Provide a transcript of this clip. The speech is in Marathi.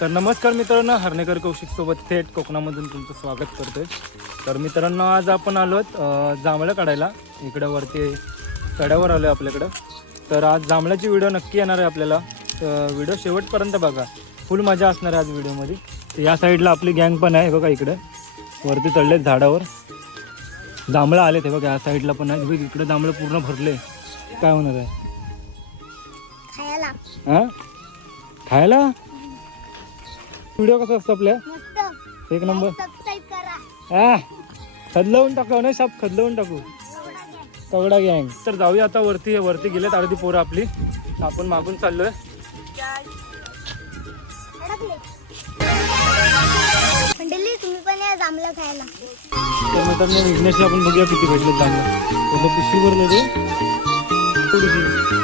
तर नमस्कार मित्रांनो, हरणेकर कौशिक सोबत थेट कोकणामधून तुमचं स्वागत करतोय। तर मित्रांनो, आज आपण आलोत जांभळं काढायला। इकडे वरती कड्यावर आलोय आपल्याकडं। तर आज जांभळाची व्हिडिओ नक्की येणार आहे आपल्याला। व्हिडिओ शेवटपर्यंत बघा, फुल मजा असणार आहे आज व्हिडिओमध्ये। तर या साईडला आपली गँग पण आहे बघा, इकडे वरती चढलेत झाडावर जांभळं आलेत हे बघा। या साईडला पण आहे, इकडे जांभळं पूर्ण भरले। काय होणार आहे खायला? हां, खायला व्हिडिओ कसा असतो आपल्या मस्त एक नंबर। सबस्क्राइब करा। खदलवून टाकू ना, साप खदलवून टाकू, कवडा गँग। तर जाऊया आता वरती। वरती गेलेत अर्धी पोरं आपली, आपण मागून चाललोय। मंडळी, तुम्ही पण या जांभळं खायला। तर मित्रांनो, विघ्नेशला आपण बघूया किती भेटले जांभळं। पिशवी भरलं रे थोडीशी।